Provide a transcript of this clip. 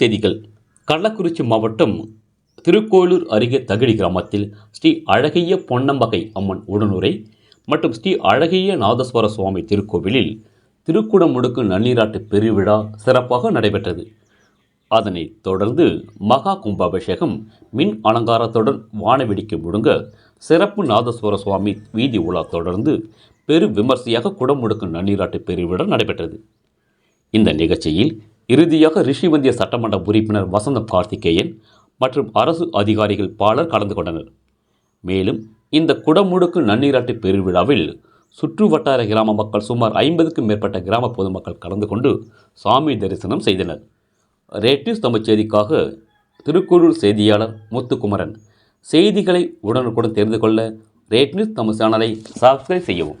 செய்திகள். கள்ளக்குறிச்சி மாவட்டம் திருக்கோளூர் அருகே தகிடி கிராமத்தில் ஸ்ரீ அழகிய பொன்னம்பகை அம்மன் உடனுரை மற்றும் ஸ்ரீ அழகிய நாதஸ்வர சுவாமி திருக்கோவிலில் திருக்குடமுடுக்கு நன்னீராட்டு பெருவிழா சிறப்பாக நடைபெற்றது. அதனைத் தொடர்ந்து மகா கும்பாபிஷேகம், மின் அலங்காரத்துடன் வானவேடிக்கை முழங்க சிறப்பு நாதஸ்வர சுவாமி வீதி உலா தொடர்ந்து பெரு விமர்சையாக குடமுடுக்கு நன்னீராட்டு பெருவிழா நடைபெற்றது. இந்த நிகழ்ச்சியில் இறுதியாக ரிஷிவந்திய சட்டமன்ற உறுப்பினர் வசந்தம் கார்த்திகேயன் மற்றும் அரசு அதிகாரிகள் பலர் கலந்து கொண்டனர். மேலும் இந்த குடமுடுக்கு நன்னீராட்டு பெருவிழாவில் சுற்று வட்டார கிராம மக்கள் சுமார் 50க்கும் மேற்பட்ட கிராம பொதுமக்கள் கலந்து கொண்டு சாமி தரிசனம் செய்தனர். ரேட் நியூஸ் தமிழ் செய்திக்காக திருக்குறூர் செய்தியாளர் முத்துக்குமரன். செய்திகளை உடனுக்குடன் தெரிந்து கொள்ள ரேட் நியூஸ் தமிழ் சேனலை சப்ஸ்கிரைப் செய்யவும்.